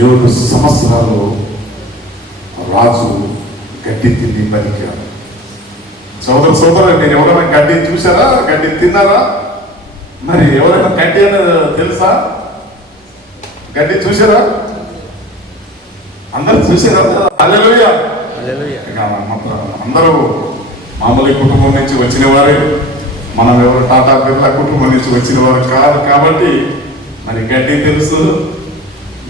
7 సంవత్సరాలు రాజు గడ్డి తిని బతికాడు. సోదరు మీరు ఎవరైనా గడ్డి చూసారా? గడ్డి తిన్నారా? మరి ఎవరైనా గడ్డి అనేది తెలుసా? గడ్డి చూసారా? అందరూ చూసారా? హల్లెలూయా. అందరూ మామూలు కుటుంబం నుంచి వచ్చిన వారే, మనం ఎవరు టాటా బిర్లా కుటుంబం నుంచి వచ్చిన వారు కాదు. కాబట్టి మరి గడ్డి తెలుసు,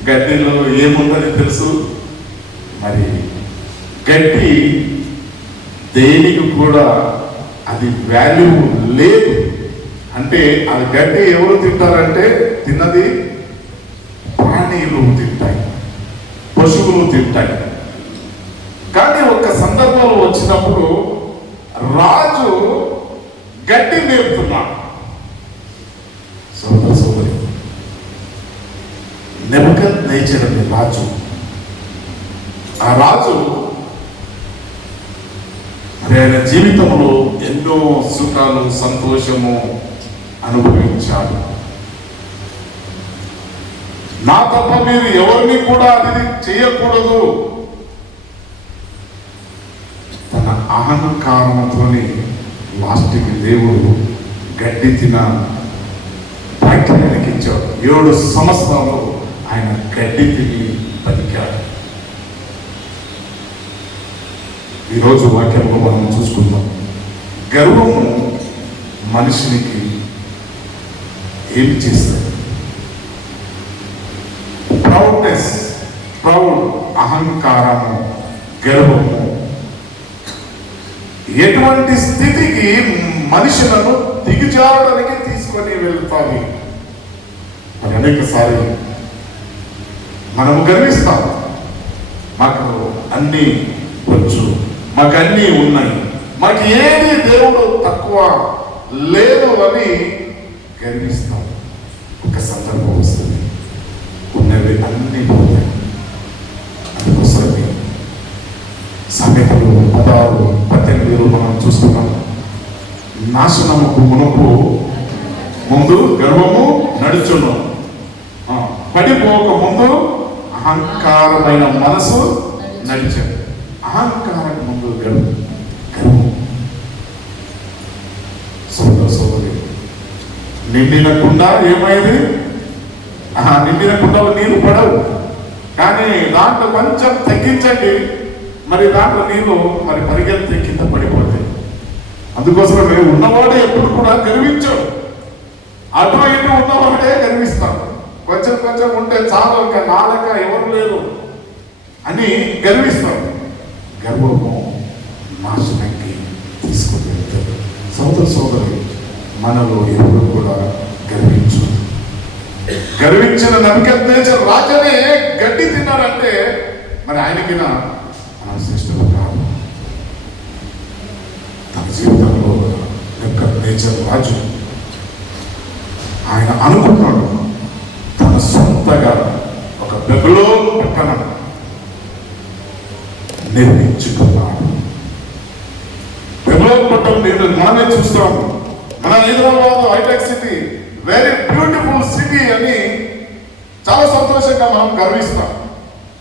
గడ్డిలో ఏముందని తెలుసు. మరి గడ్డి దేనికి కూడా అది వాల్యూ లేదు. అంటే అది గడ్డి ఎవరు తింటారంటే తిన్నది ప్రాణీలు తింటాయి, పశువులు తింటాయి. కానీ ఒక సందర్భంలో వచ్చినప్పుడు రాజు గడ్డి మేపుతున్నాడు. సోదరి నెబుకద్నెజర్ అనే రాజు, ఆ రాజు మరి ఆయన జీవితంలో ఎన్నో సుఖాలు సంతోషము అనుభవించాడు. నా తప్ప మీరు ఎవరిని కూడా అది చేయకూడదు. తన అహంకారంతోని లాస్ట్కి దేవుడు గడ్డి తిన వాక్యానికి ఇచ్చాడు. 7 సంవత్సరాలు ఆయన గడ్డి తిని బతికాడు. ఈరోజు వాక్యంలో మనం చూసుకుందాం. గర్వము మనిషినికి ఏమి చేస్తుంది? ప్రౌడ్ అహంకారము, గర్వము ఎటువంటి స్థితికి మనుషులను దిగజారడానికి తీసుకొని వెళ్తాయి. మరి అనేక సార్లు మనము గర్విస్తాం. మాకు అన్నీ వచ్చు, మాకు అన్నీ ఉన్నాయి, మాకు ఏది దేవుడు తక్కువ లేదు అని గర్విస్తాం. ఒక సందర్భం వస్తుంది, ఉన్నవి అన్నీ పోతాయి. అందుకోసమే సామెతలు 16:18 మనం చూస్తున్నాం. నాశనముకు మునుపు ముందు గర్వము నడుచును, పడిపోక ముందు అహంకారమైన మనసు నడిచాడు. అహంకారం ముందు గర్వం. సోదరి నిండిన కుండ ఏమైంది? నిండిన కుండలో నీళ్లు పడవు, కానీ దాంట్లో కొంచెం తగ్గించండి, మరి దాంట్లో నీళ్ళు మరి పరిగెత్తి కింద పడిపోతాయి. అందుకోసం మేము ఉన్నవాడే ఎప్పుడు కూడా గర్వించాడు. అటు ఇటు ఉన్నవాడే గర్విస్తాడు. కొంచెం కొంచెం ఉంటే చాలు, ఇంకా నాలక ఎవరు లేరు అని గర్విస్తాడు. గర్వము నాశనానికి తీసుకుని వెళ్తాడు. సోదరి మనలో ఎవరు కూడా గర్వించు. గర్వించిన నెబుకద్నెజర్ రాజనే గడ్డి తిన్నారంటే మరి ఆయనకి శ్రేష్ఠులు కాదు. తన జీవితంలో నెబుకద్నెజర్ రాజు ఆయన అనుకున్నాడు తన సొంతగా ఒక బబులోను పట్టణం నిర్మించుకున్నాడు. బబులోను పట్టణం మనమే చూస్తాం. మన Hyderabad hi-tech city, very beautiful city అని చాలా సంతోషంగా మనం గర్విస్తాం.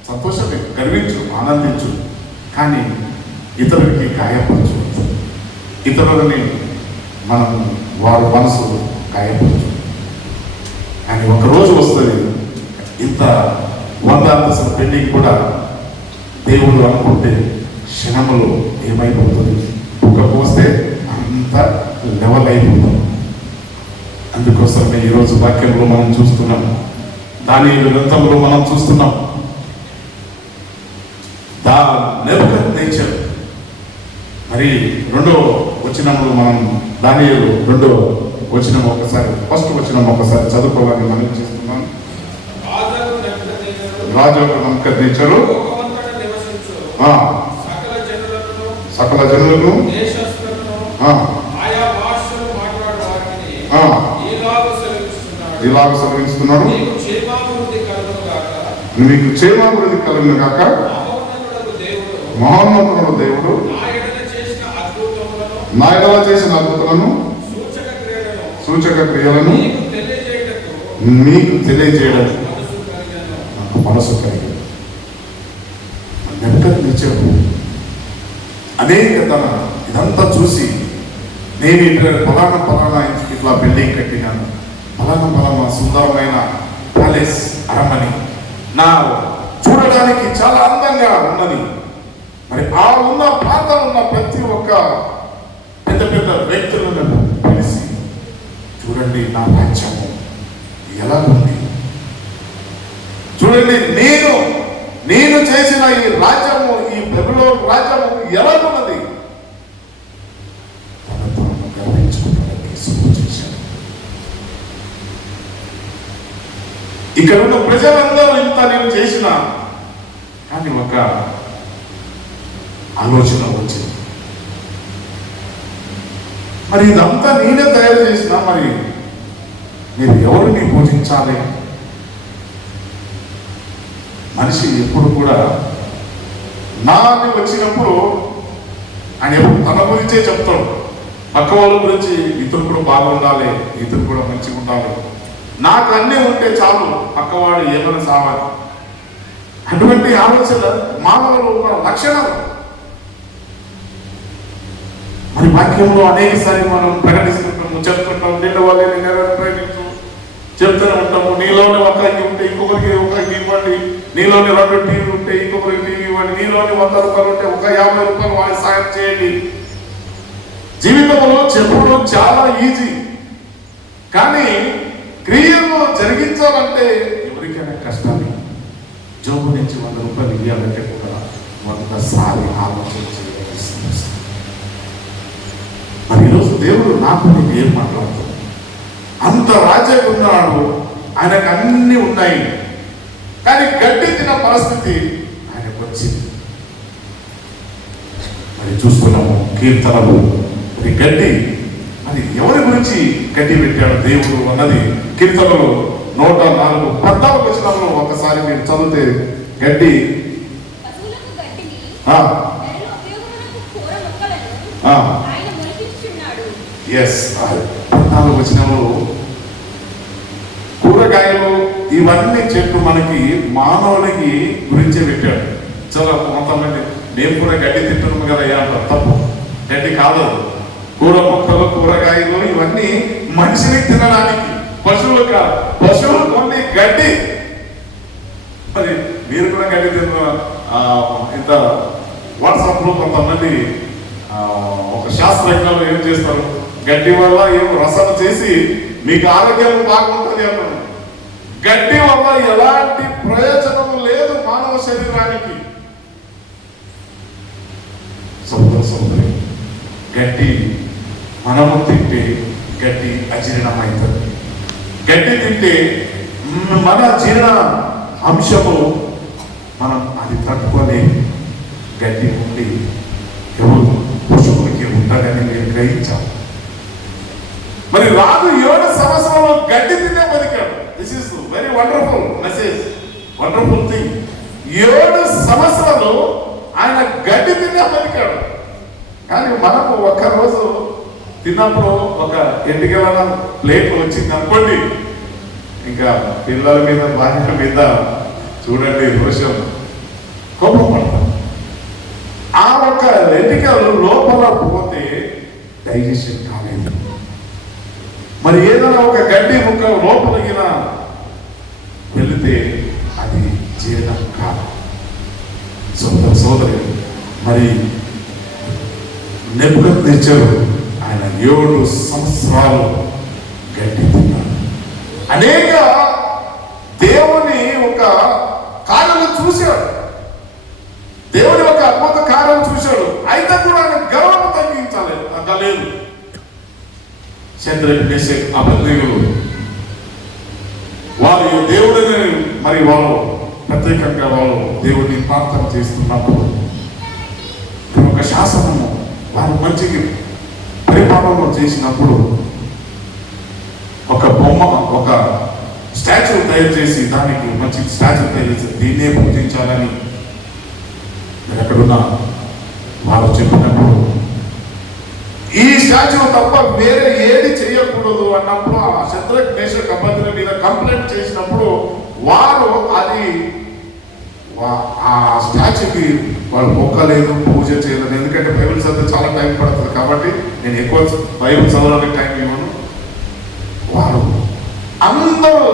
సంతోషమే, గర్వించు, ఆనందించు, కానీ ఇతరులకి గాయపరచు. ఇతరులని మనం వారి మనసు గాయపరచు. కానీ ఒకరోజు వస్తుంది, ఇంత 100 అంతస్తుల బిల్డింగ్ కూడా దేవుడు అనుకుంటే క్షణములో ఏమైపోతుంది? ఒక పోస్తే అంత లెవెల్ అయిపోతుంది. అందుకోసమే ఈరోజు వాక్యంలో మనం చూస్తున్నాం, దానియేలు గ్రంథంలో మనం చూస్తున్నాం. నెబుకద్నెజర్ మరి 2వ వచనంలో మనం దానియేలు 2వ వచనం ఒకసారి, ఫస్ట్ వచనం ఒకసారి చదువుకోవాలని మనం చేస్తున్నాం. రాజు నెబుకద్నెజరు సకల జనులను ఇలాగ సెలవిస్తున్నాడు, మీకు క్షేమాభివృద్ధి కలుగును గాక. మహోన్నతుడు దేవుడు నా ఎడల చేసిన అద్భుతాలను, సూచక క్రియలను మీకు తెలియజేయడం మనసు కలిగి నెమ్మదించాడు. అనేక ఇదంతా చూసి నేను ఇట్లా పలానా ఇట్లా బిల్డింగ్ కట్టినాను, పలానా సుందరమైన ప్యాలెస్ అరమని నా చూడడానికి చాలా అందంగా ఉన్నది. మరి ఆ ఉన్న ప్రాంతంలో ఉన్న ప్రతి ఒక్క పెద్ద పెద్ద వ్యక్తులను కలిసి చూడండి నా రాజ్యము ఎలా ఉంది, చూడండి నేను చేసిన ఈ రాజ్యము, ఈ బబులోను రాజ్యము ఎలా ఉన్నది. తనతో గర్వించుకోవడానికి సులువు చేశాడు. ఇక్కడ ఉన్న ప్రజలందరూ ఇంత నేను చేసిన కానీ ఒక ఆలోచన వచ్చింది, మరి ఇదంతా నేనే తయారు చేసిన, మరి మీరు ఎవరిని పూజించాలి? మనిషి ఎప్పుడు కూడా నాని వచ్చినప్పుడు ఆయన ఎప్పుడు తన గురించే చెప్తాడు. పక్క వాళ్ళ గురించి ఇతరు కూడా బాగుండాలి, ఇతరు కూడా మంచిగా ఉండాలి, నాకు అన్నీ ఉంటే చాలు, పక్కవాడు ఏమైనా సావాలి. అటువంటి ఆలోచన మానవులు ఒక లక్షణాలు. మరి వాక్యంలో అనేకసారి మనం ప్రకటిస్తుంటాము, చెప్తుంటాము, నిన్న వాళ్ళని ప్రేమించు చెప్తూనే ఉంటాము. నీలోని ఒకరికి ఉంటే ఇంకొకరికి ఒకరికి ఇవ్వండి, నీలోని 2 టీవీ ఉంటే ఇంకొకరికి టీవీ ఇవ్వండి, నీలోని 100 రూపాయలు ఉంటే ఒక 50 రూపాయలు వాళ్ళకి సాయం చేయండి. జీవితంలో చెప్పుడు చాలా ఈజీ, కానీ క్రియలు జరిగించాలంటే ఎవరికైనా కష్టాలు. జోబు నుంచి 100 రూపాయలు ఇవ్వాలంటే కూడా 100 సార్లు ఆలోచన చేయవలసి వస్తుంది. మరి ఈరోజు దేవుడు నాకు నీకు ఏం మాట్లాడుతాడు? అంత రాజ్యం ఉన్నాడు, ఆయనకు అన్నీ ఉన్నాయి, కానీ గడ్డి తిన పరిస్థితి ఆయనకు వచ్చింది. మరి చూస్తున్నాము కీర్తనలు, మరి గడ్డి, అది ఎవరి గురించి గడ్డి పెట్టాడు దేవుడు అన్నది కీర్తనలు 104:14 వచనంలో ఒకసారి మీరు చదివితే గడ్డి ఎస్ 14 వచనంలో కూరగాయలు ఇవన్నీ చెట్లు మనకి మానవునికి గురించే పెట్టాడు. చాలా కొంతమంది మేము కూడా గడ్డి తింటున్నాము కదా అంటారు, తప్పు. గడ్డి కాదు, కూర మొక్కలు కూరగాయలు ఇవన్నీ మనిషిని తినడానికి, పశువులు కాదు. పశువులు కొన్ని గడ్డి. మరి మీరు కూడా గడ్డి తిన్న ఇంత వాట్సాప్లో కొంతమంది ఒక శాస్త్రజ్ఞులు ఏం చేస్తారు, గడ్డి వల్ల ఏం రసం చేసి మీకు ఆరోగ్యం బాగుంటుంది అన్నాడు. గడ్డి వల్ల ఎలాంటి ప్రయోజనం లేదు మానవ శరీరానికి. సోదరి, గడ్డి మనము తింటే గడ్డి అజీర్ణమవుతుంది. గడ్డి తింటే మన జీర్ణ అంశము మనం అది తట్టుకోలేము. గడ్డి ఉండి ఎవరు పశువులకి ఉంటుందని నేను గ్రహించాం. మరి రాజు 7 సంవత్సరంలో గడ్డి తినే బతికాడు. This is very wonderful message, wonderful thing. 7 సంవత్సరాలు ఆయన గడ్డి తినే బతికాడు. కానీ మనము ఒక్కరోజు తిన్నప్పుడు ఒక ఎంటికల ప్లేట్ వచ్చింది అనుకోండి, ఇంకా పిల్లల మీద భార్యల మీద చూడండి రోషం, కోపం పడతాం. ఆ ఒక్క ఎంటికలు లోపల పోతే డైజెషన్ కాలేదు. మరి ఏదైనా ఒక గడ్డి ముక్క లోపలిగిన వెళితే అది జీర్ణం కాదు. సోదరి, మరి నెబుకద్నెజరు ఆయన 7 సంవత్సరాలు గడ్డి తిన్నాడు. అనేక దేవుని ఒక కార్యాలు చూశాడు, దేవుని ఒక అద్భుత కార్యాలు చూశాడు. అయితే కూడా ఆయన గర్వం తగ్గలేదు. శద్రకు, మేషకు, అబేద్నెగోలు వారు దేవుడిని, మరి వాళ్ళు ప్రత్యేకంగా వాళ్ళు దేవుడిని ప్రార్థన చేస్తున్నప్పుడు ఒక శాసనము వారు మంచిగా పరిపాలన చేసినప్పుడు ఒక బొమ్మ, ఒక స్టాచ్యూ తయారు చేసి, దానికి మంచి స్టాచ్యూ తయారు చేసి దీన్నే పూజించాలని ఎక్కడున్నా వారు చెప్పినప్పుడు, ఈ స్టాచ్యూ తప్ప వేరే ఏది చేయకూడదు అన్నప్పుడు ఆ శద్రకు, మేషకు, అబేద్నెగోల మీద కంప్లైంట్ చేసినప్పుడు వారు అది ఆ స్టాచ్యూకి వాళ్ళు మొక్కలేదు, పూజ చేయలేదు. ఎందుకంటే బైబిల్ చదివితే చాలా టైం పడుతుంది కాబట్టి నేను ఎక్కువ బైబిల్ చదవడానికి టైం ఇవ్వను. వారు అందరూ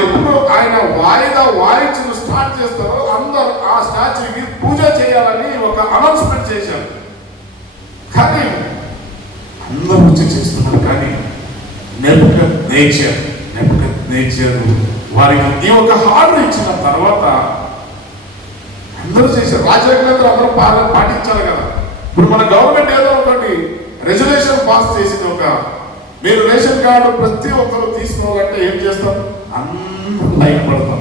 ఎప్పుడు ఆయన వాయించడం స్టార్ట్ చేస్తారో అందరూ ఆ స్టాచ్యూకి పూజ చేయాలని ఒక అనౌన్స్మెంట్ చేశారు. కానీ అందరూ పూజ చేస్తున్నారు. కానీ నెబుకద్నెజర్ వారికి ఈ ఒక ఆర్డర్ ఇచ్చిన తర్వాత అందరూ చేశారు. రాజ్యాంగంలో అందరూ పాటించాలి కదా. ఇప్పుడు మన గవర్నమెంట్ ఏదో ఒకటి రెజల్యూషన్ పాస్ చేసింది. మీరు రేషన్ కార్డు ప్రతి ఒక్కరు తీసుకోవాలంటే ఏం చేస్తాం? అందరూ లైన్ పడతాం.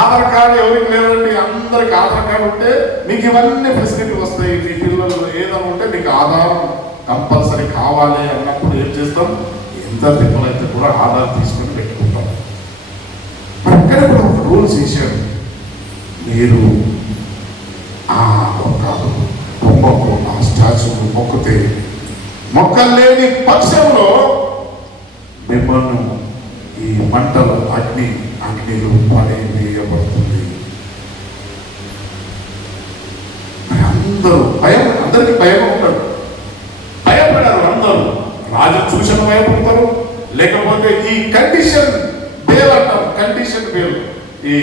ఆధార్ కార్డు ఎవరికి లేదండి, అందరికి ఆధార్ కార్డు ఉంటే మీకు ఇవన్నీ ఫెసిలిటీ వస్తాయి. మీ పిల్లలు ఏదైనా ఉంటే మీకు ఆధారం కంపల్సరీ కావాలి అన్నప్పుడు ఏం చేస్తాం? ఎంత తిప్పలైతే కూడా ఆధార్ తీసుకొని పెట్టుకుంటాం. అక్కడ కూడా ఒక రూల్స్ చేశారు. మీరు ఒక బొమ్మకు ఆ స్టాచ్యూను మొక్కితే మొక్కలేని పక్షంలో మిమ్మల్ని ఈ మంటలు అగ్నిలో పడేయబడుతుంది. అందరికి భయం ఉంటాడు. భయపడారు అందరూ. రాజు చూసిన భయపడతారు. లేకపోతే ఈ కండిషన్ బేల్ అంటారు. కండిషన్ బేల్ ఈ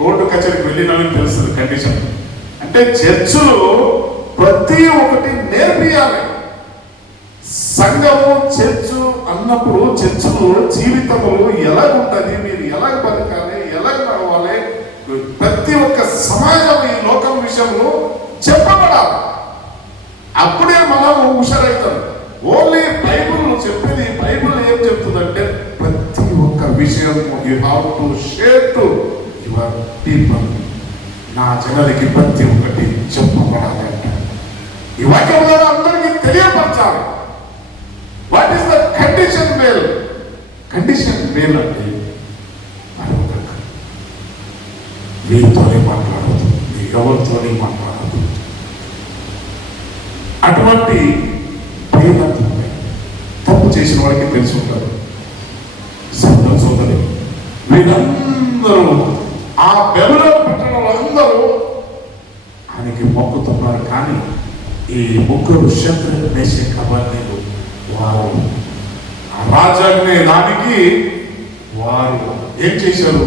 కోర్టు కచేరీకి వెళ్ళినని తెలుస్తుంది. కండిషన్ అంటే చర్చలు ప్రతి ఒక్కటి నేర్పియాలి. సంఘము చర్చు అన్నప్పుడు చర్చలు జీవితములు ఎలాగుంటుంది, మీరు ఎలాగ బతకాలి, ఎలాగ నడవాలి, ప్రతి ఒక్క సమాజం ఈ లోకం విషయంలో చెప్పబడాలి. అప్పుడే మనం హుషారైతాం. ఓన్లీ బైబుల్ చెప్పేది, బైబుల్ ఏం చెప్తుందంటే ప్రతి ఒక్క విషయం you have to share to your people. నా జనాలకి ప్రతి ఒక్కటి చెప్పబడాలి అంటే ఈ వాక్యం ద్వారా అందరికీ తెలియపరచాలి. What is the condition well? Condition well అంటే వీరితోనే మాట్లాడదు, ఎవరితోనే మాట్లాడదు. అటువంటి పేదంతా తప్పు చేసిన వాడికి తెలిసి ఉంటారు. సోదరి వీరందరూ ఆ బెబులోను పట్టణంలో అందరూ ఆయనకి మొక్కుతున్నారు. కానీ ఈ ముగ్గురు శత్రుఘ్న మేషక్ అబేద్నెగో వారు ఆ రాజాజ్ఞ దానికి వారు ఏం చేశారు?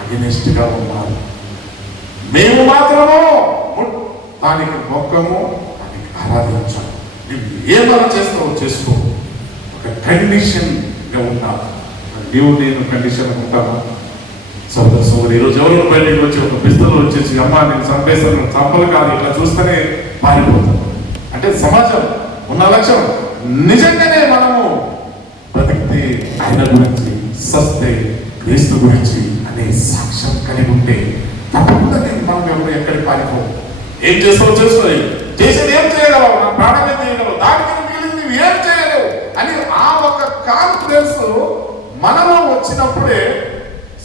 అగెనిస్ట్ గా ఉన్నారు. మేము మాత్రము దానికి మొక్కము, దానికి ఆరాధించాము. నువ్వు ఏమైనా చేస్తావో చేసుకో. ఒక కండిషన్ గా ఉన్నారు. నీవు నేను కండిషన్ ఉంటాను. సోదరు ఈరోజు ఎవరు బయటకు వచ్చి ఒక పిస్తలు వచ్చేసి అమ్మ నేను చంపేస్తాను, చంపలు కాదు ఇట్లా చూస్తేనే పారిపోతాం. అంటే సమాజం ఉన్న లక్ష్యం నిజంగానే మనము బ్రతికితే ఆయన గురించి, సస్తే క్రీస్తు గురించి అనే సాక్ష్యం కలిగి ఉంటే తప్పకుండా మనం ఎవరు ఎక్కడికి పారిపోవు. ఏం చేస్తావు చేస్తావు, చేసేది ఏం చేయగలవు, నా ప్రాణం ఏం చేయగలవు, దానికి మిగిలింది నువ్వు ఏం చేయలేవు అని ఆ ఒక కాన్ఫిడెన్స్ మనలో వచ్చినప్పుడే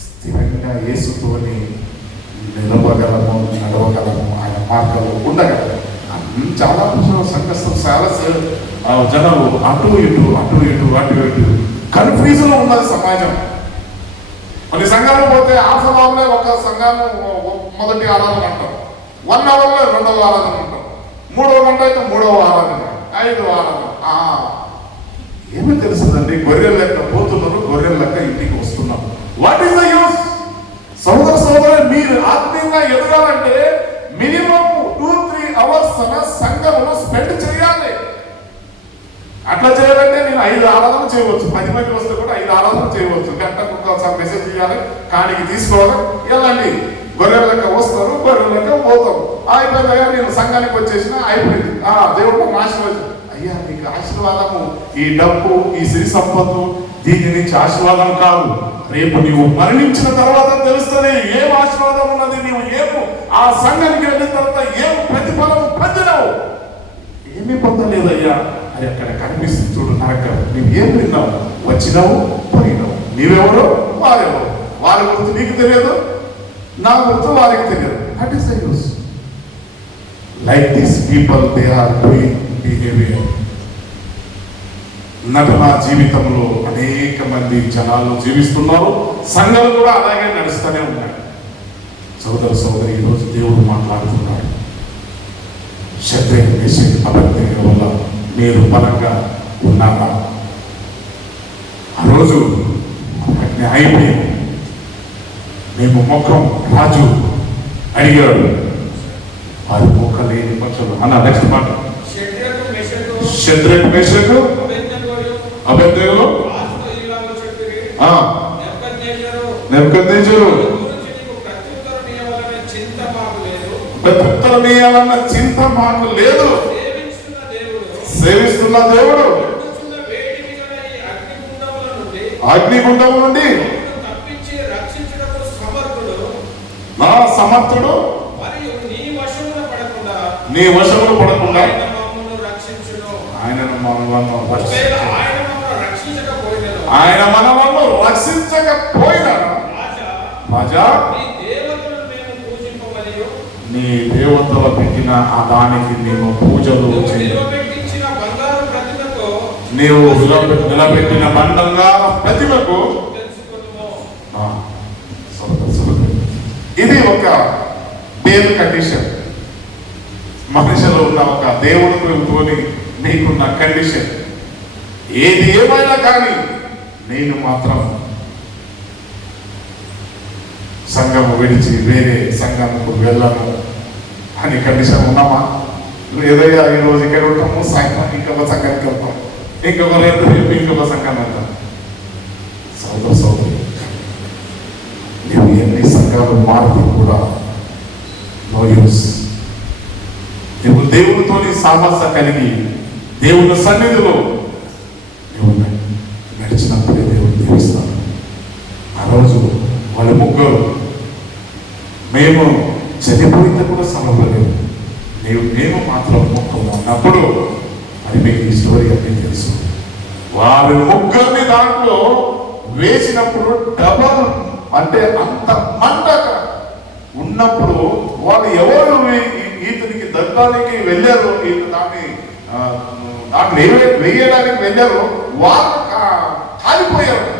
స్థిరంగా యేసుతోని నిలవగలము, నడవగలము, ఆయన మార్గంలో ఉండగలము. చాలా సంఘస్థం చాలా జనాలు అటు ఇటు కన్ఫ్యూజన్ లో ఉన్నది సమాజం. కొన్ని సంఘాలు పోతే హాఫ్ అన్ అవర్లో ఒక సంఘాన్ని మొదటి ఆరాధన అంటాం, 1 అవర్లో 2వ ఆరాధన అంటాం, 3వ గంట అయితే 3వ ఆరాధన, 5వ ఆరాధన. ఏమి తెలుస్తుందండి? గొర్రెల లెక్క పోతున్నారు, గొర్రెల లెక్క ఇంటికి వస్తున్నారు. What is the use? సోదరు మీరు ఆత్మీయంగా ఎదగాలంటే మినిమం 2-3 అవర్స్ సంఘంలో స్పెండ్ చేయాలి. అట్లా చేయాలంటే నేను 5 ఆరాధన చేయవచ్చు, 10 మంది వస్తే కూడా 5 ఆరాధన చేయవచ్చు. గంటకు ఒకసారి మెసేజ్ చేయాలి, కానికి తీసుకోవాలి, వెళ్ళండి. గొర్రెల లెక్క వస్తారు, గొర్రెల లెక్క పోతారు. అయిపోయిందయ్యా నేను సంఘానికి వచ్చేసిన అయిపోయింది. దేవుడు ఆశీర్వాదం. అయ్యా నీకు ఆశీర్వాదము ఈ డబ్బు, ఈ సిరి సంపత్తు దీని నుంచి ఆశీర్వాదం కాదు. రేపు నీవు మరణించిన తర్వాత తెలుస్తుంది ఏం ఆశీర్వాదం ఉన్నది. నీవు ఏమో ఆ సంఘానికి వెళ్ళిన తర్వాత ఏం ప్రతిఫలము పొందినావు. ఏమీ పొందలేదయ్యా అది అక్కడ కనిపిస్తుంది. చూడు నరకం. నీవు ఏం విన్నావు? వచ్చినావు, పోయినావు. నీవెవరో, వారెవరు. వారి గుర్తు నీకు తెలియదు, నా గుర్తు వారికి తెలియదు. That is the use. Like this people they are doing behaviour. నటన జీవితంలో అనేక మంది జనాలు జీవిస్తున్నారు. సంఘాలు కూడా అలాగే నడుస్తూనే ఉన్నాయి. సోదర సోదరి, ఈరోజు దేవుడు మాట్లాడుతున్నాడు. శత్రువు మెసేజ్ అబద్ధం వల్ల మీరు బలంగా ఉన్నారా? ఆ రోజు అయిపోయింది. మేము ముఖం రాజు అడిగాడు, వారి ముఖ లేని పక్షులు అన్న. నెక్స్ట్ మాట, శత్రువు మెసేజ్ అబద్ధంలో నెబుకద్నెజరు ప్రత్యుత్తరం ఇయ్యాలన్న చింత మాకు లేదు. సేవిస్తున్న దేవుడు అగ్నిగుండం నుండి నా సమర్థుడు నీ వశములు పడకుండా ఆయనను మనలను ఆయన మనలను రక్షించకపోయినా రాజా, నీ దేవతలు పెట్టిన ఆ దానికి నేను పూజలు నీవు నిలబెట్టిన బంగారు ప్రతిమకు. ఇది ఒక దేవుని కండిషన్. మనిషిలో ఉన్న ఒక దేవుడితోని నీకున్న కండిషన్. ఏది ఏమైనా కానీ నేను మాత్రం సంఘము విడిచి వేరే సంఘానికి వెళ్ళను అని కండిషన్ ఉన్నామా? ఏదైనా ఈరోజు ఇక్కడ ఉంటాము, సాయంత్రం ఇంకొక సంఘానికి వెళ్తాం, ఇంకొక రేపు ఇంకొక సంఘాన్ని వెళ్తాం. సోదర సోదరి, నువ్వు ఎన్ని సంఘాలు మారితే కూడా నో యూస్. నువ్వు దేవుడితోని సామర్థ్యం కలిగి దేవుని సన్నిధిలో నువ్వు నడిచినప్పుడే దేవుడు దీవిస్తాడు. ఆ రోజు వాళ్ళ ముగ్గురు మేము చనిపోయితే కూడా సమర్పలేదు, మేము మాత్రం ముఖ్యం ఉన్నప్పుడు అది మీకు ఈ స్టోరీ అన్నీ తెలుసు. వారి ముగ్గురిని దాంట్లో వేసినప్పుడు డబల్ అంటే అంత మంటగా ఉన్నప్పుడు వాళ్ళు ఎవరు ఈతనికి దగ్గరికి వెళ్ళారు, దాన్ని వేయడానికి వెళ్ళారు, వాళ్ళు కాలిపోయారు,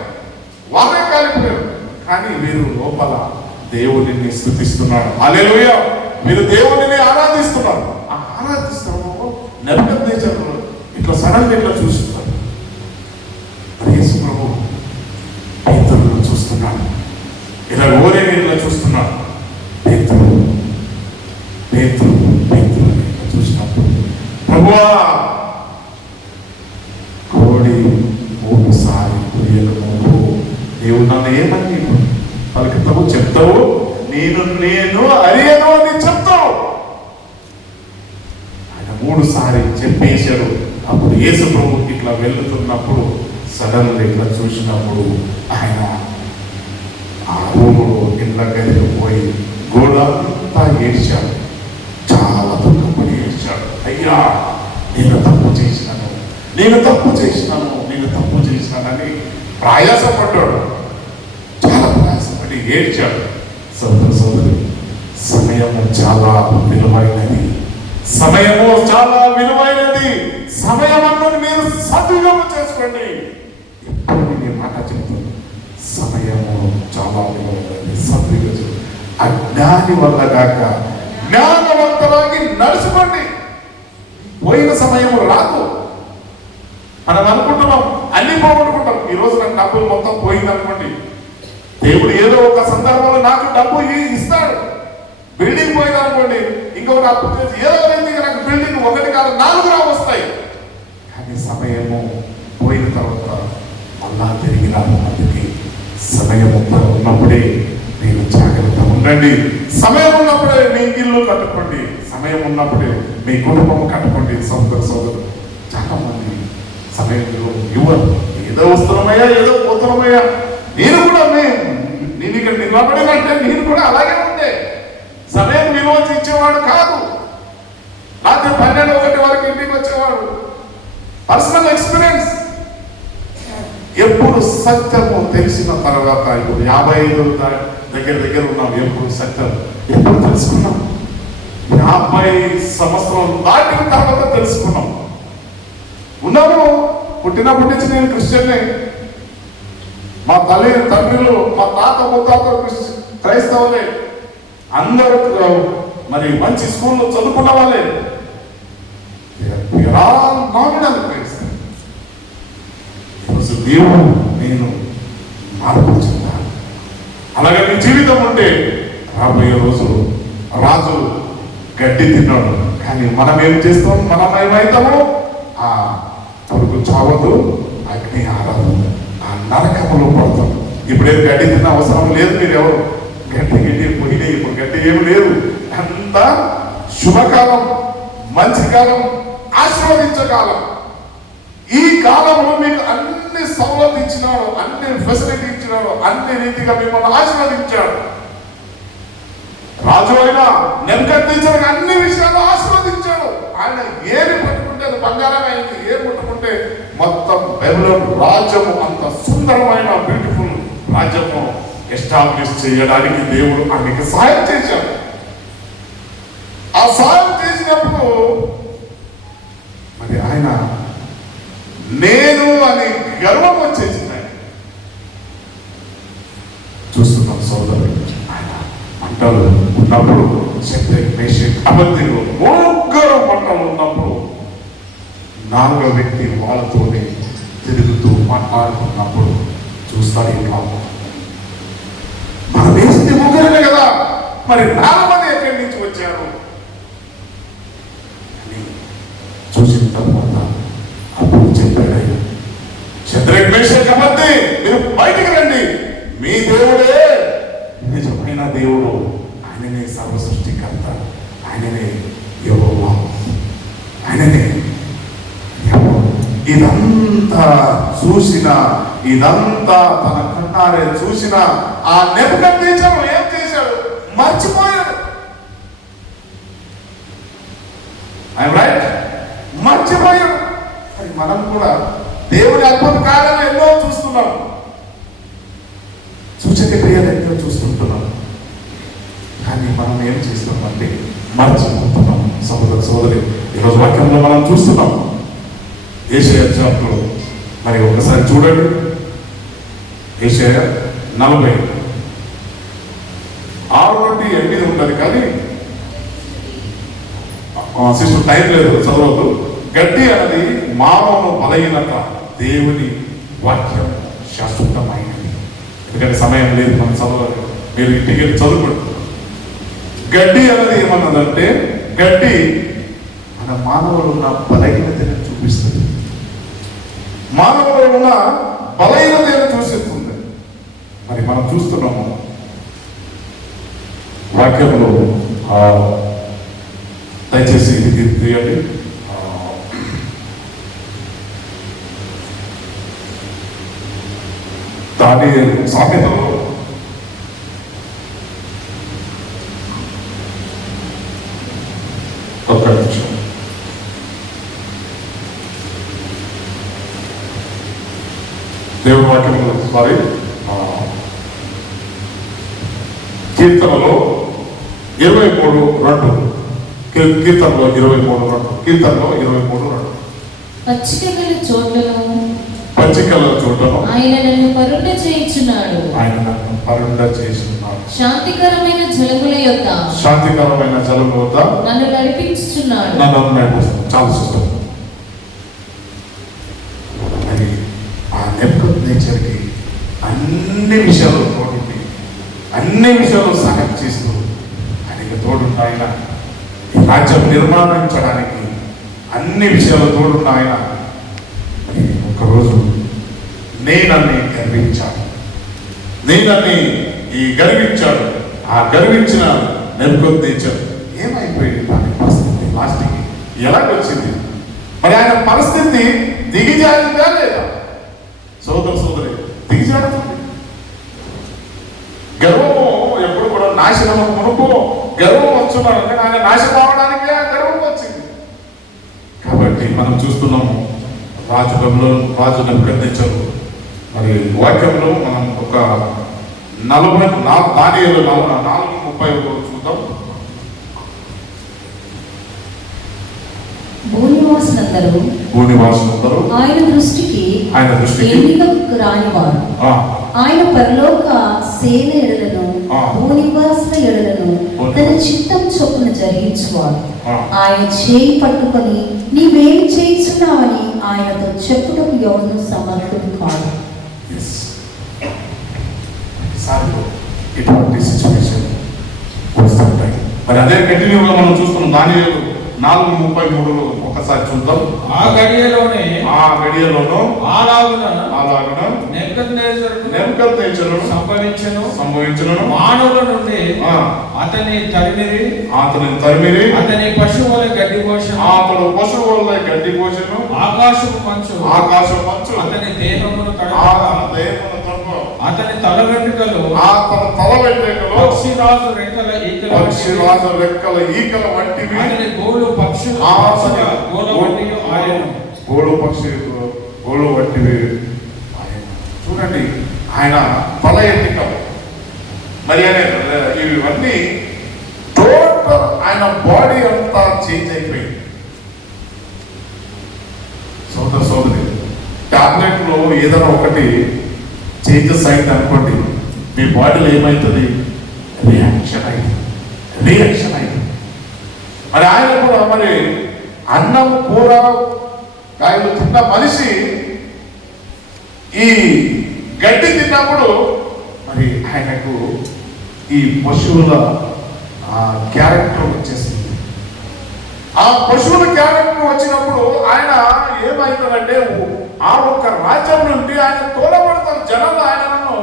వాళ్ళే కాలిపోయారు. కానీ వీరు లోపల దేవుడిని స్తుతిస్తున్నాడు. హల్లెలూయా! మీరు దేవుడిని ఆరాధిస్తున్నారు. ఆ ఆరాధిస్తున్నారు నెబుకద్నెజరు ఇట్లా సడన్గా ఇట్లా చూస్తున్నారు. యేసు ప్రభు పేతురును చూస్తున్నాడు, ఇలా ఓరేగిరిలో చూస్తున్నాడు. పేతురు చూసినప్పుడు, ప్రభువా, కోడి 3 సార్లు పురియలు దేవుడు నన్ను ఏమని పలుకుతావు, చెప్తావు, నేను అరియను అని చెప్తావు. ఆయన 3 సార్లు చెప్పేశాడు. అప్పుడు యేసు ప్రభు ఇట్లా వెళ్తున్నప్పుడు సడన్గా ఇట్లా చూసినప్పుడు ఆయన ఆ రూములో ఇళ్ళ గదిలో పోయి గోడంతా ఏడ్చాడు. చాలా దుఃఖపడి ఏడ్చాడు. అయ్యా, నేను తప్పు చేసినానని ప్రయాసపడ్డాడు. చాలా ప్రయాసపడి ఏడ్చాడు. సోదర సోదరి, సమయము చాలా విలువైనది. సమయం అన్నది మీరు సద్వినియోగం చేసుకోండి. ఎప్పుడు నేను మాట చెప్తాను, సమయము చాలా విలువైనది. సద్వినియోగం అజ్ఞాని వల్ల కాక జ్ఞానవంతులాగి నడుచుకోండి. పోయిన సమయం రాదు. మనం అనుకుంటున్నాం అన్ని పోగొట్టుకుంటాం. ఈరోజు నాకు డబ్బులు మొత్తం పోయిందనుకోండి, దేవుడు ఏదో ఒక సందర్భంలో నాకు డబ్బు ఇస్తాడు. బిల్డింగ్ పోయిందనుకోండి, ఇంకొకటి అప్పు చేసి ఏదో నాకు బిల్డింగ్ 1 కాదు 4 వస్తాయి. కానీ సమయము పోయిన తర్వాత మళ్ళా తిరిగి రాదు. అందుకే సమయం ఉన్నప్పుడే నేను జాగ్రత్త ఉండండి. సమయం ఉన్నప్పుడే మీ ఇల్లు కట్టుకోండి. సమయం ఉన్నప్పుడే మీ కుటుంబం కట్టుకోండి. సోదరు, చాలా మంది సమయంలో ఇవ్వరు. ఏదో వస్తున్నామయ్యా, ఏదో పోతున్నామయ్యా. నేను కూడా నేను ఇక్కడ నిలబడినంటే నేను కూడా అలాగే ఉండే. సమయం విలువ ఇచ్చేవాడు కాదు. రాత్రి 12-1 వరకు ఇంటికి వచ్చేవాడు. Personal experience. ఎప్పుడు సత్యము తెలిసిన తర్వాత, ఇప్పుడు 55 దగ్గర ఉన్నాం. ఎప్పుడు సత్యం ఎప్పుడు తెలుసుకున్నాం? 50 సంవత్సరాలు దాటిన తర్వాత తెలుసుకున్నాం. ఉన్నాము. పుట్టినప్పటి నుంచి నేను క్రిస్టియన్నే. మా తండ్రులు, మా తాత ముత్తాతలు క్రైస్తవులే. అందరూ మరి మంచి స్కూల్లో చదువుకున్న వాళ్ళే. Nominal place. ఈరోజు దేవుడు నేను మార్పు చెందాను. అలాగే మీ జీవితం ఉంటే రాబోయే రోజు రాజు గడ్డి తిన్నాడు, కానీ మనం ఏం చేస్తాం? మనం ఏమవుతాము? ఆ కొడుకు చావదు, అగ్ని ఆరదు, ఆ నరకములో పడతాం. ఇప్పుడేం గడ్డి తిన్న అవసరం లేదు. మీరు ఎవరు గడ్డి పోయినా ఇప్పుడు గడ్డి ఏమి లేదు. అంత శుభకాలం, మంచి కాలం, ఆశీర్వదించకాలం. ఈ కాలంలో మీకు అన్ని సౌలభ్యం ఇచ్చినాడు, అన్ని ఫెసిలిటీ ఇచ్చినాడు, అన్ని రీతిగా మిమ్మల్ని ఆశీర్వదించాడు. రాజు అయినా నెబుకద్నెజర్ అన్ని విషయాలు ఆశీర్వదించాడు. ఆయన ఏమి పట్టుకుంటే అది బంగారం అయింది, ఏమి పట్టుకుంటే మొత్తం బైబిలోన్ రాజ్యము అంత సుందరమైన బ్యూటిఫుల్ రాజ్యము ఎస్టాబ్లిష్ చేయడానికి దేవుడు ఆయనకి సహాయం చేశాడు. ఆ సహాయం చేసినప్పుడు మరి ఆయన నేను అని గర్వం వచ్చేసింది. ఆయన చూస్తున్నాం సోదరుడు, ఆయన మంటలు ఉన్నప్పుడు శద్రక్ మేషక్ అబేద్నెగో ముగ్గురు మంటలు ఉన్నప్పుడు నాలుగో వ్యక్తి వాళ్ళతోనే తిరుగుతూ మాట్లాడుతున్నప్పుడు చూస్తాడు. ఇంకా మనం వేసింది ముగ్గురమే కదా, మరి 4 మంది ఎక్కడి నుంచి వచ్చారు అని చూసిన తర్వాత అప్పుడు చెప్పాడు, శద్రక్ మేషక్ అబేద్నెగో మీరు బయటికి రండి, మీ దేవుడే నిజమైన దేవుడు, ఆయననే సర్వ సృష్టికర్త, ఆయననే యెహోవా, ఆయననే. ఇదంతా చూసిన, ఇదంతా తన కన్నారే చూసిన ఆ నెబుకద్నెజర్ ఏం చేశాడు? మర్చిపోయాడు. ఐఎమ్ రైట్, మర్చిపోయాడు. మరి మనం కూడా దేవుని అద్భుత కార్యాలు ఎన్నో చూస్తున్నాం, సూచక క్రియలు ఎన్నో చూస్తుంటున్నాం, కానీ మనం ఏం చేస్తున్నామంటే మర్చిపోతున్నాం. సోదరి ఈరోజు వాక్యంలో మనం చూస్తున్నాం. యెషయా చాప్టర్ మరి ఒకసారి చూడండి. యెషయా 40 6 నుండి 8 ఉంటుంది, కానీ సిస్టర్ టైం లేదు, చదవద్దు. గడ్డి అనేది మానవును బలహీనత, దేవుని వాక్యం శాశ్వతమైనది. ఎందుకంటే సమయం లేదు, మనం చదవాలి, మీరు ఇంటికి వెళ్ళి చదువుకుంటారు. గడ్డి అనేది ఏమన్నదంటే, గడ్డి మన మానవులు ఉన్న బలహీనతను చూపిస్తుంది, మానవులు ఉన్న బలహీనతను చూపిస్తుంది. మరి మనం చూస్తున్నాము వాక్యంలో. దయచేసి ఇది తీయండి. దానియేలు సామెతలో ఒక్క నిమిషం. దేవుని వాక్యంలో సారీ కీర్తనలో 23:2, కీర్తనలో 23:2, కీర్తనలో 23:2. పచ్చికల చోటను ఆయన నన్ను పరుండ చేయుచున్నాడు, ఆయన నన్ను పరుండ చేస్తున్నాడు. శాంతికరమైన జలముల యొద్ద, శాంతికరమైన జలముల వద్ద నన్ను నడిపించుచున్నాడు. నన్ను నడిపిస్తున్నాడు. చాలా సిస్టం. మరి ఆ నెబుకద్నెజర్కి అన్ని విషయాలు తోడుండి, అన్ని విషయాలు సహాయం చేస్తూ ఆయనకి తోడున్న ఆయన ఈ రాజ్యం నిర్మాణించడానికి అన్ని విషయాలు తోడున్న ఆయన ఒకరోజు నేనని గర్వించాడు, నేనని గర్వించాడు. ఆ గర్వించిన నెబుకద్నెజర్ ఏమైపోయింది? దాని పరిస్థితి లాస్ట్కి ఎలాగొచ్చింది? మరి ఆయన పరిస్థితి దిగిజారిందా లేదా? సోదరి దిగిజారుతుంది. గర్వము ఎప్పుడు కూడా నాశనము మునుపు గర్వం వచ్చున్నాడంటే ఆయన నాశనం అవడానికి ఆ గర్వం వచ్చింది. కాబట్టి మనం చూస్తున్నాము రాజు నెబుకద్నెజర్ మరి వాక్యంలో మనం ఒక 40 దానియేలు 4:30 చూద్దాం. భూనివాసులందరూ ఆయన దృష్టికి రానివారు, ఆయన పరలోక సేన ఎడలను ఆ. భూనివాసుల ఎడలను తన చిత్తం చొప్పున జరిగించువాడు. ఆ. ఆయన చేయి పట్టుకొని నీవేమి చేయించున్నావని ఆయనతో చెప్పుటకు ఎవరు సమర్థుడు కాదు. సార్లు ఇటువంటి సిచ్యువేషన్ వస్తుంటాయి. మరి అదే కంటిన్యూగా మనం చూస్తున్నాం. దానియేలు 4:33 ఒకసారి చూద్దాం. ఆ గడియలోనే అలాగున నెబుకద్నెజరు సంభవించెను. మానవుల నుండి అతని తరిమిరి అతని పశువుల గడ్డి పోషను ఆకాశపు మంచు అతని దేహమును తడపగా అతని తల వెంట్రుకలు పక్షిరాజు రెక్కల ఈకల వంటివి అతని గోళ్ళు పక్షులు గోళ్ళు వంటివి. చూడండి, ఆయన తల ఎన్నికలు మరి ఇవన్నీ టోటల్ ఆయన బాడీ అంతా చేంజ్ అయిపోయింది. సోదరి టాబ్లెట్ లో ఏదైనా ఒకటి చేంజెస్ అయింది అనుకోండి, మీ బాడీలో ఏమవుతుంది? రియాక్షన్ అయింది. మరి ఆయన కూడా మరి అన్నం కూర కాయలు తిన్న మనిషి ఈ గడ్డి తిన్నప్పుడు మరి ఆయనకు ఈ పశువుల క్యారెక్టర్ వచ్చేసింది. ఆ పశువుల క్యారెక్టర్ వచ్చినప్పుడు ఆయన ఏమైందంటే ఆ ఒక్క రాజ్యం నుండి ఆయన తోలబడతారు జనాలు. ఆయనను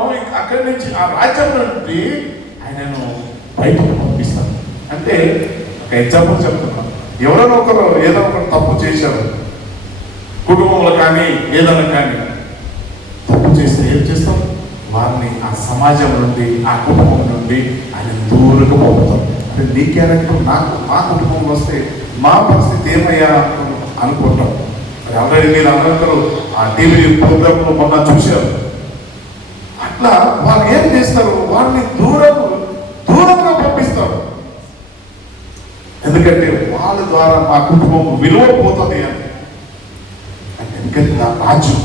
అక్కడి నుంచి ఆ రాజ్యం నుండి ఆయనను బయటకు పంపిస్తారు. అంటే ఒక ఎగ్జాంపుల్ చెప్తున్నాను. ఎవరైనా ఒకరు ఏదో ఒకరు తప్పు చేశారు, కుటుంబంలో కానీ ఏదైనా కానీ తప్పు చేస్తే ఏం చేస్తాం? వారిని ఆ సమాజం నుండి ఆ కుటుంబం నుండి ఆయన దూరంగా పోతాం. అంటే నీ క్యారెక్టర్ మా కుటుంబంలో వస్తే మా పరిస్థితి ఏమయ్యా అనుకుంటాం. మరి ఆల్రెడీ మీరు అందరూ ఆ టీవీ ప్రోగ్రాంలో మొన్న చూశారు. అట్లా వాళ్ళు ఏం చేస్తారు? వాళ్ళని దూరంగా పంపిస్తారు. ఎందుకంటే వాళ్ళ ద్వారా మా కుటుంబం విలువ పోతుంది అని. ఎందుకంటే నా రాజ్యం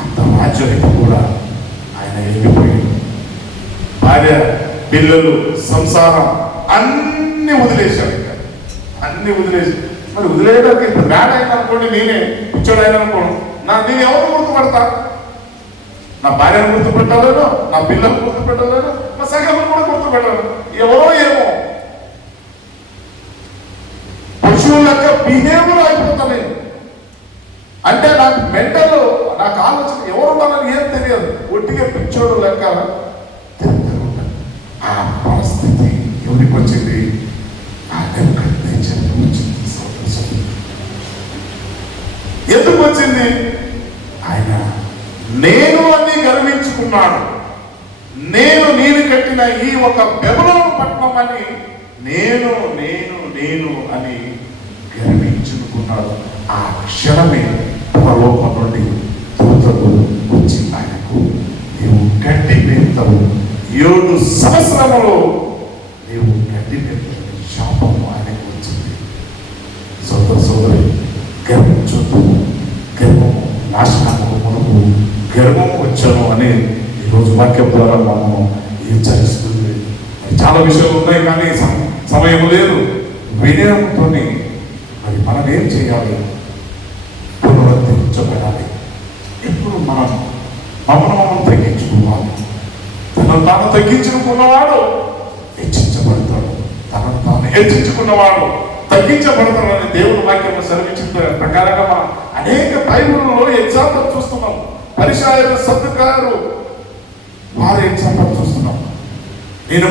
అంత రాజ్యం కూడా ఆయన వెళ్ళిపోయాడు. భార్య, పిల్లలు, సంసారం అన్ని వదిలేశాడు. అన్ని వదిలేసి మరి వదిలేయడానికి ఇప్పుడు బ్యాడ్ అయినా అనుకోండి, నేనే పిచ్చోడు అయినా అనుకోండి, నేను ఎవరు గుర్తుపడతా? నా భార్యను గుర్తుపెట్టలేను, నా పిల్లలు గుర్తుపెట్టలేను, మా సగం కూడా గుర్తుపెట్టలేను. ఎవరో ఏమో పశువుల లెక్క బిహేవియర్ అయిపోతాను. అంటే నాకు మెంటల్, నాకు ఆలోచన ఎవరు ఉన్నారని ఏం తెలియదు. ఒట్టిగా పిచ్చోడు లెక్క తిరుగుతూ ఆ పరిస్థితి ఎవరికి వచ్చింది? ఎందుకు వచ్చింది? ఆయన నేను అని గర్వించుకున్నాడు. నేను కట్టిన ఈ ఒక బెబులోను పట్టణం అని నేను అని గర్వించుకున్నాడు. ఆ క్షణమే పరలోకం నుండి దూతలు వచ్చి ఆయనకు నీవు గడ్డి పెడతావు, 7 సంవత్సరములో నీవు గడ్డి పెడతావు శాపము ఆయనకు వచ్చింది. సోదరి గర్వించొద్దు, గర్వము నాశనము మనకు గర్వము వచ్చాను అని ఈరోజు వాక్యం ద్వారా మనము హెచ్చరిస్తుంది. చాలా విషయాలు ఉన్నాయి కానీ సమయం లేదు. వినయంతో మరి మనం ఏం చేయాలి? పునరుద్ధరించబడాలి. ఇప్పుడు మనం తగ్గించుకోవాలి. తనను తాను తగ్గించుకున్నవాడు హెచ్చించబడతాడు. తనను తాను హెచ్చించుకున్నవాడు తగ్గించబడతాడని దేవుని వాక్యం సెలవించిన ప్రకారంగా మనం అనేక బైబిల్లో ఎగ్జాంపుల్ చూస్తున్నాం. పరిసయ్యులు, సద్దుకాయులు వారి ఎగ్జాంపుల్ చూస్తున్నాం. నేను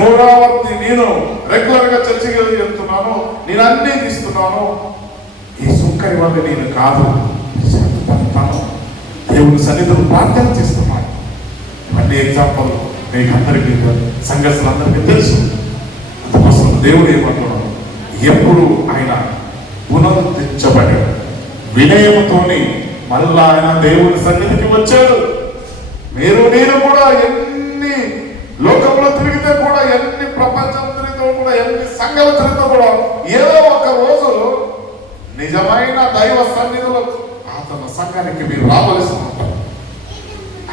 రెగ్యులర్ గా చర్చికి వెళ్తున్నాను, నేను అన్నీ ఇస్తున్నాను, ఈ సుంకరి వల్ల నేను కాదు, దేవుని సన్నిధిలో ప్రార్థన చేస్తున్నాను. ఇవన్నీ ఎగ్జాంపుల్ మీకు అందరికీ, సంఘస్థులందరికీ తెలుసు. అందుకోసం దేవుడు ఏమంటున్నాడు? ఎప్పుడు ఆయన పునరుద్ధరించబడ్డాడు, వినయముతోని మళ్ళా ఆయన దేవుని సన్నిధికి వచ్చాడు. నేను కూడా ఎన్ని లోకంలో తిరిగితే కూడా, ఎన్ని ప్రపంచం తిరిగితే కూడా, ఎన్ని సంఘాలు తిరిగితే కూడా ఏదో ఒక రోజు నిజమైన దైవ సన్నిధిలో తన సంఘానికి మీరు రావలసి ఉంటారు.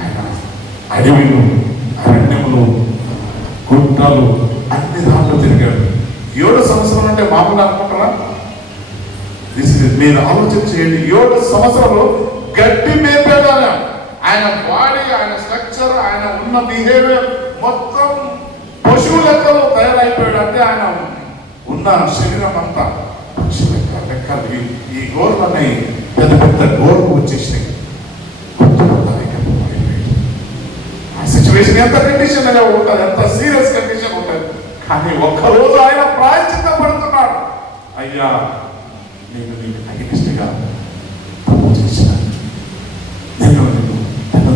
ఆయన అడవిలు, అరణ్యములు, గుట్టలు అన్ని దాంట్లో తిరిగాడు. 7 సంవత్సరాలు అంటే మామూలు అనుకుంటారా? మీరు ఆలోచన చేయండి. 7 సంవత్సరాలు గడ్డి మేపాడు ఆయన. ఆయన బాడీ, ఆయన స్ట్రక్చర్, ఆయన ఉన్న బిహేవియర్ మొత్తం పశువు లెక్కలో తయారైపోయాడు. అంటే ఆయన ఉన్న శరీరం అంతా పశువు లెక్కలు. ఈ గోర్లు అన్నాయి, పెద్ద పెద్ద గోర్లు వచ్చేసినాయి. ఆ సిచ్యువేషన్ ఎంత కండిషన్ అనే ఉంటుంది, ఎంత సీరియస్ కండిషన్ ఉంటుంది. కానీ ఒక్కరోజు ఆయన ప్రాయశ్చిత్త పడుతున్నాడు. అయ్యా, నేను నీకు అగనిస్ట్గా తప్పు చేసిన, నేను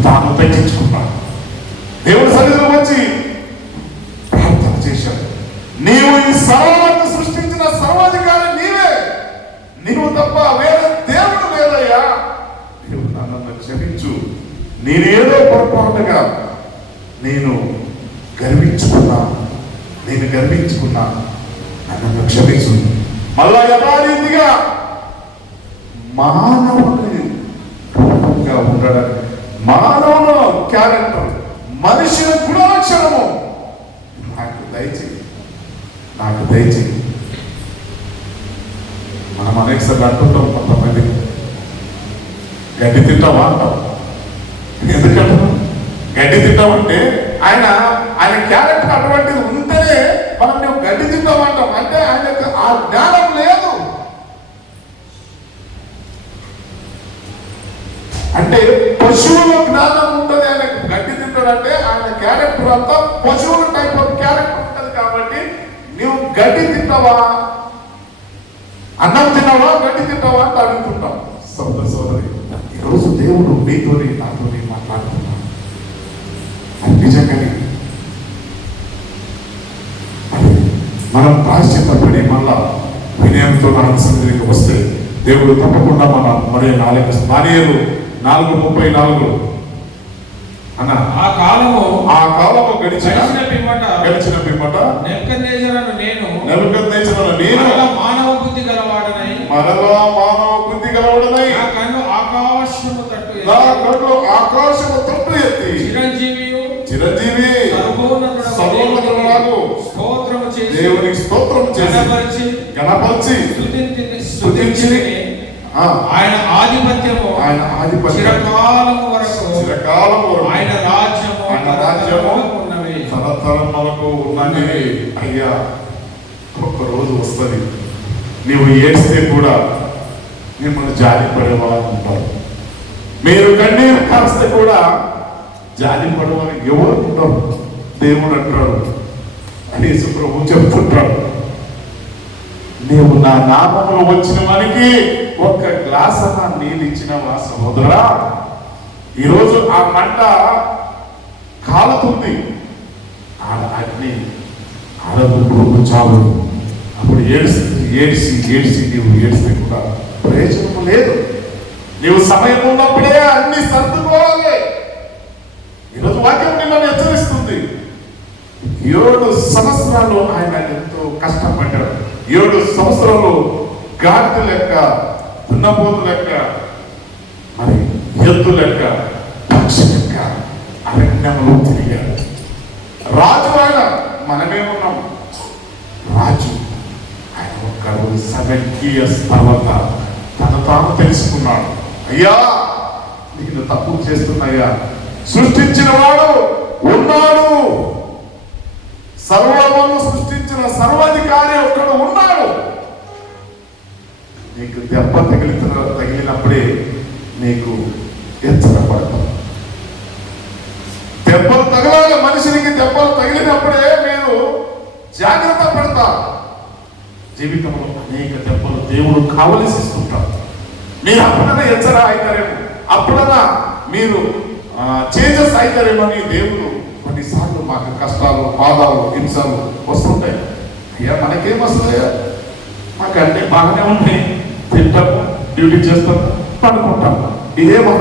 తాను తగ్గించుకున్నాను. దేవుడి సన్నిధిలో వచ్చి ప్రార్థన చేశాడు. నీవు ఈ సర్వాన్ని సృష్టించిన సర్వాధికారి నీవే, నీవు తప్ప వేరే దేవుడు లేదయ్యా. దేవుడు నన్ను క్షమించు, నేనేదో పొరపాటుగా నేను గర్వించుకున్నా, నన్ను క్షమించు. మళ్ళా యథారీతిగా మానవుని రూపంగా ఉండడానికి, మానవుల క్యారెక్టర్, మనిషిని గుణలక్షణము నాకు దయచేయి. మనం అనేకసార్లు అంటుంటాం, కొంతమంది గడ్డి తింటావా అంటాం. ఎందుకంటాం? గడ్డి తింటామంటే ఆయన క్యారెక్టర్ అటువంటిది ఉంటేనే మనం నువ్వు గడ్డి తింటామంటాం. అంటే ఆయనకు ఆ జ్ఞానం లేదు. అంటే పశువుల జ్ఞానం ఉంటుంది ఆయనకు. గడ్డి తింటాడంటే ఆయన క్యారెక్టర్ అంతా పశువుల టైప్ ఆఫ్ క్యారెక్టర్ ఉంటుంది. కాబట్టి నువ్వు గడ్డి తింటావా, అన్నం తిన్నావా, గడ్డి తింటావా అంటే అడుగుతుంటాం. సోదరి, ఈరోజు దేవుడు నీతోని నాతోని మాట్లాడుతున్నాడు. అది నిజంగానే మనం ప్రాశ్చిత్తపడి మళ్ళా వినయంతో మన సన్నిధికి వస్తే దేవుడు తప్పకుండా మరి 4:34 అన్న ఆ కాలము గడిచిన పిమ్మట నెబుకద్నెజరును నేను మానవ బుద్ధి గలవాడనై నా కన్ను ఆకాశము తట్టు ఎత్తి చిరంజీవి సర్వోన్నతుడగు దేవునికి స్తోత్రం చేసి గణపరిచి స్తుతించి ఆయన ఆధిపత్యము చిరకాలము వరకు ఆయన రాజ్యము ఉన్నవి, తరతరములకు ఉన్నది. అయ్యా, ఒక్కరోజు వస్తుంది నీవు ఏడిస్తే కూడా మిమ్మల్ని జాలిపడే వాళ్ళు ఉంటారు. మీరు కన్నీరు కాస్తే కూడా జాలిపడమని ఎవరు ఉంటారు? దేవుడు అంటాడు, యేసు ప్రభు చెప్తుంటాడు, నీవు నా నామములో వచ్చిన మనకి ఒక్క గ్లాస్ అన్న నీళ్ళు ఇచ్చినవా సహోదరా? ఈరోజు ఆ మంట కాలుతుంది, ఆడ అగ్ని ఆడదు చాలు. అప్పుడు ఏడిసి నీవు ఏడిస్తే కూడా ప్రయోజనం లేదు. నీవు సమయం ఉన్నప్పుడే అన్ని సర్దుకోవాలి. ఈరోజు వాక్యం నిన్ను హెచ్చరిస్తుంది. 7 సంవత్సరాలు ఆయన ఎంతో కష్టపడ్డాడు. 7 సంవత్సరాలు గాడి లెక్క, దున్నపోతు లెక్క, మరి ఎద్దు లెక్క, పక్షి లెక్క అరణ్యంలో తిరిగాడు. రాజు ఆయన, మనమే ఉన్నాం. రాజు ఆయన ఒక్కడు 7 years తర్వాత తను తాను తెలుసుకున్నాడు. అయ్యా, నేను తప్పు చేస్తున్నాయ్యా. సృష్టించిన వాడు ఉన్నాడు, సర్వమును సృష్టించిన సర్వాధికారి ఒక్కడు ఉన్నాడు. నీకు దెబ్బ తగిలినప్పుడే నీకు హెచ్చరపడతాం. దెబ్బలు తగలాలి. మనిషికి దెబ్బలు తగిలినప్పుడే మీరు జాగ్రత్త పడతారు. జీవితంలో అనేక దెబ్బలు దేవుడు కావలసిస్తుంటారు. మీరు అప్పుడైనా హెచ్చర అవుతారేమో, అప్పుడైనా మీరు చేంజెస్ అవుతారేమని దేవుడు కొన్నిసార్లు మాకు కష్టాలు, బాధలు, హింసలు వస్తుంటాయి. అయ్యా, మనకేం వస్తాయా? మాకంటే బాగానే ఉంటాయి. తింటాము, డ్యూటీ చేస్తాము, పడుకుంటాము. ఇదే మా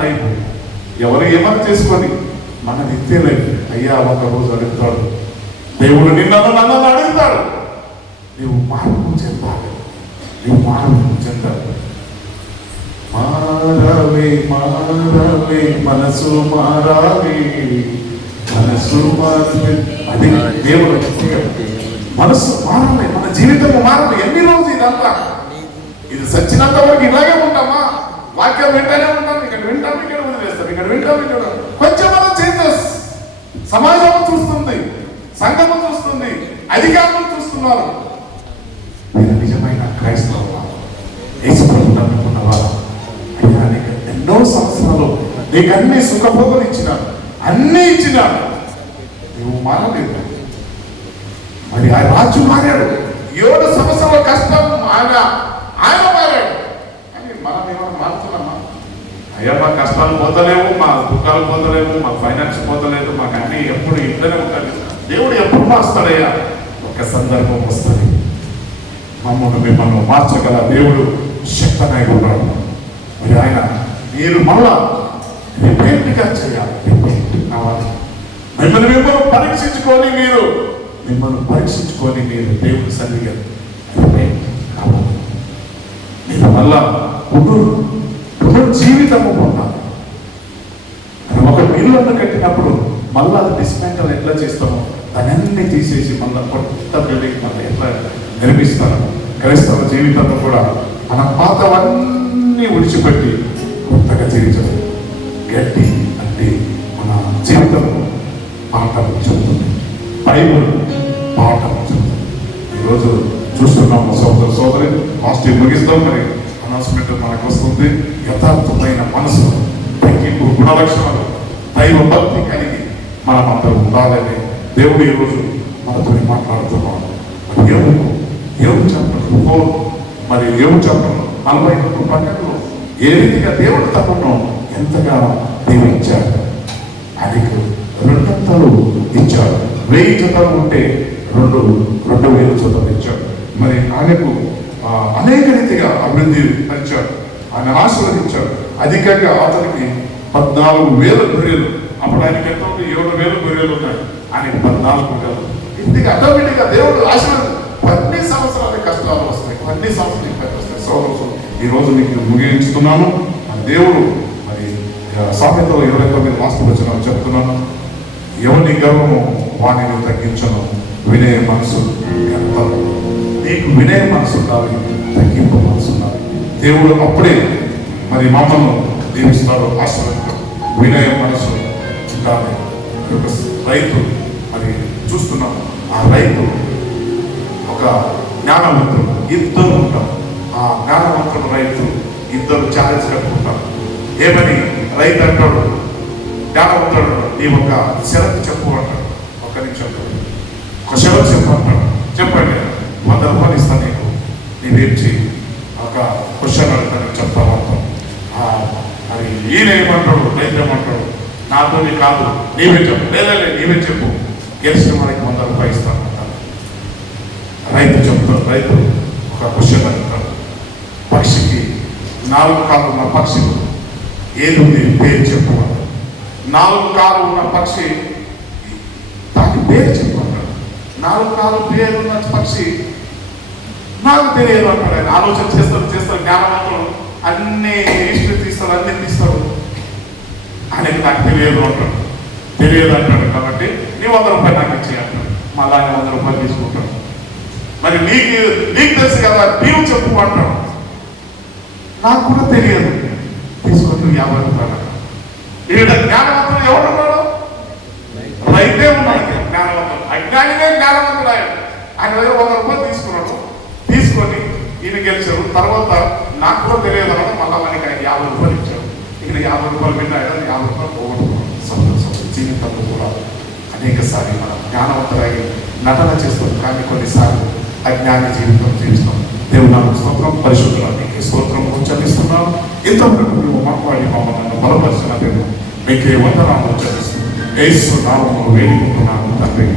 లైఫ్. ఎవరు ఏమని చేసుకొని మన నిత్య లైఫ్. అయ్యా, ఒకరోజు అడుగుతాడు దేవుడు, నన్ను అడుగుతాడు, నీవు మార్పు చెందాలి. మారవే మారవే మనసు మారాలి, మనసు మారవే. అది దేవుడు మనసు మారాలి, మన జీవితం మారాలి. ఎన్ని రోజులు ఇదంతా ఇది సచ్చినంత వరకు ఇలాగే ఉంటామా? వాక్యం వింటానే ఉంటాం, ఇక్కడ వింటాం, ఇక్కడ వదిలేస్తాం, ఇక్కడ వింటాం, ఇక్కడ కొంచెం చేంజెస్. సమాజం చూస్తుంది, సంఘం చూస్తుంది, అధికారులు చూస్తున్నారు. మీరు నిజమైన క్రైస్తవ యేసుప్రభువుని నమ్ముకున్న వారు అయ్యా, నీకు ఎన్నో సంవత్సరాలు నీకు అన్ని సుఖభోగులు ఇచ్చినాడు, అన్ని ఇచ్చినాడు, నువ్వు మారలేదు. మరి ఆ రాజు మారాడు, 7 సంవత్సరాల కష్టం ఆయన మారాడు. కానీ మనం ఏమైనా మారుతున్నామా? అయ్యా మా కష్టాలు పోతలేవు, మా దుఃఖాలు పోతలేవు, మా ఫైనాన్స్ పోతలేదు, మాకు అన్ని ఎప్పుడు ఇంట్లోనే ఉంటుంది. దేవుడు ఎప్పుడు మారుస్తాడయ్యా? ఒక సందర్భం వస్తుంది, మిమ్మల్ని మార్చగల దేవుడు శక్తనాయ ఉన్నాడు. మరి ఆయన మీరు మళ్ళా రిపేర్గా చేయాలి, రిపేర్ కావాలి. మిమ్మల్ని పరీక్షించుకొని మీరు దేవుడు సరిగా రిపేర్ కావాలి. మీరు మళ్ళా పునర్జీవితము పొందాలి. ఒక ఇల్లు కట్టినప్పుడు మళ్ళా డిస్మెంటల్ ఎట్లా చేస్తామో దాన్ని తీసేసి మళ్ళీ కొత్త బిల్డింగ్ మళ్ళీ ఎట్లా నిర్మిస్తాను. క్రైస్తవ జీవితంలో కూడా మన పాతవన్నీ విడిచిపెట్టి కొత్తగా జీవించడం. గట్టి అంటే మన జీవితంలో పాఠం చెబుతుంది, బైబుల్ పాఠం చెబుతుంది. ఈరోజు చూస్తున్నాము సోదరి పాజిటివ్ ముగిస్తాం. మరి అనౌన్స్మెంట్ మనకు వస్తుంది. యథార్థమైన మనసు, తగ్గింపు గుణలక్షణాలు, దైవ భక్తి కలిగి మనం అందరూ ఉండాలని దేవుడు ఈరోజు మనతో మాట్లాడుతున్నాం. మరి ఎవరు చెప్పడం మరి ఎవరు చెప్పడం 42 పట్టణంలో ఏ రీతిగా దేవుడు తమను ఎంతగానో దీవించాడు. ఆయనకు 2 జతలు ఇచ్చాడు. 1000 జతలు ఉంటే 2,000 జతలు ఇచ్చాడు. మరి ఆయనకు అనేక రీతిగా అభివృద్ధి పరిచాడు, ఆయన ఆశీర్వదించాడు. అధికంగా అతనికి 14,000 గొర్రెలు, అప్పుడు ఆయనకి ఎంత ఉంది? 7,000 గొర్రెలు ఉన్నాయి, ఆయనకి 14,000. ఇంటికి ఆటోమేటిక్గా దేవుడు ఆశీర్వాదం. 10 సంవత్సరాల కష్టాలు వస్తాయి, 10 సంవత్సరాలు ఇబ్బంది వస్తాయి. సోదరు ఈ రోజు మీకు ముగించుతున్నాను. దేవుడు మరి సామెతలో 29 వాస్తవ వచనాలు చెప్తున్నాను. ఎవరి గర్వము వాణిని తగ్గించను, వినయ మనసు గర్వము. నీకు వినయ మనసు ఉండాలి, తగ్గింపు మనసు ఉండాలి. దేవుడు అప్పుడే మరి మమ్మల్ని దీవిస్తాడు, ఆశీర్వదిస్తాడు. వినయ మనసు ఉండాలి. ఒక రైతు మరి చూస్తున్నాం, ఆ రైతు ఒక జ్ఞానవంతుడు, ఇద్దరు ఉంటారు. ఆ జ్ఞానవంతుడు రైతు ఇద్దరు ఛాలెంజ్ కట్టుకుంటారు. ఏమని రైతు అంటాడు, జ్ఞానవంతుడు నీ ఒక షరతు చెప్పు అంటాడు. ఒక నిమిషం ఒక షరతు చెప్పు అంటాడు. చెప్పండి, 100 రూపాయలు ఇస్తాను నీకు, నీవేం చేయి. ఒక క్వశ్చన్ అడుగుతాను, చెప్తాను. మరి ఈయన ఏమంటాడు, రైతు ఏమంటాడు, నాతో కాదు, నీవే చెప్పు. లేదా నీవే చెప్పు, గెలిచిన మనకి 100 రూపాయలు ఇస్తాను అంటాడు. రైతు చెప్తాడు. రైతు ఒక క్వశ్చన్ అడుగుతాడు. పక్షికి 4 కాళ్ళు ఉన్న పక్షికి ఏది ఉంది, పేరు చెప్పు అంటాడు. 4 కాళ్ళు ఉన్న పక్షి దాని పేరు చెప్పు అంటాడు. 4 కాళ్ళు పేరు ఉన్న పక్షి నాకు తెలియదు అంటాడు. ఆయన ఆలోచన చేస్తాడు. జ్ఞానవంతుడు అన్ని హిస్టరీ తీస్తాడు, అన్ని తీస్తాడు. ఆయనకి నాకు తెలియదు అంటాడు. కాబట్టి నీ 100 రూపాయలు నాకు ఇచ్చి అంటాడు. మళ్ళీ ఆయన 100 రూపాయలు తీసుకుంటాడు. మరి నీకు తెలుసు కదా, నీవు చెప్పు అంటాడు. నాకు కూడా తెలియదు, తీసుకొని 50 రూపాయలు. ఈడ జ్ఞానవంతుడు ఎవడున్నాడు? రైతే ఉన్నాడు జ్ఞానవంతుడు. అజ్ఞానినే జ్ఞానవంతుడు. ఆయన దగ్గర 100 రూపాయలు తీసుకొని ఈయన గెలిచారు. తర్వాత నాకు కూడా తెలియదు అన్నాడు. మళ్ళీ మనకి ఆయన 50 రూపాయలు ఇచ్చాడు. ఈయన 50 రూపాయలు విన్నా, 50 రూపాయలు పోగొట్టుకున్నాడు. జీవితంలో కూడా అనేక సార్లు మనం జ్ఞానవంతులై నటన చేస్తాం, కానీ కొన్నిసార్లు అజ్ఞాన జీవితం జీవిస్తాం. దేవుడు నాకు స్తోత్రం, పరిశుద్ధులకి స్తోత్రం ఉచ్చరిస్తున్నాం. ఇంతవరకు నువ్వు మాట్లాడి మమ్మల్ని బలపరిచిన దేవుడు మీకే వందనాలు ఉచ్చరిస్తున్నాం. యేసు నామములో వేడుకుంటున్నాము తండ్రి.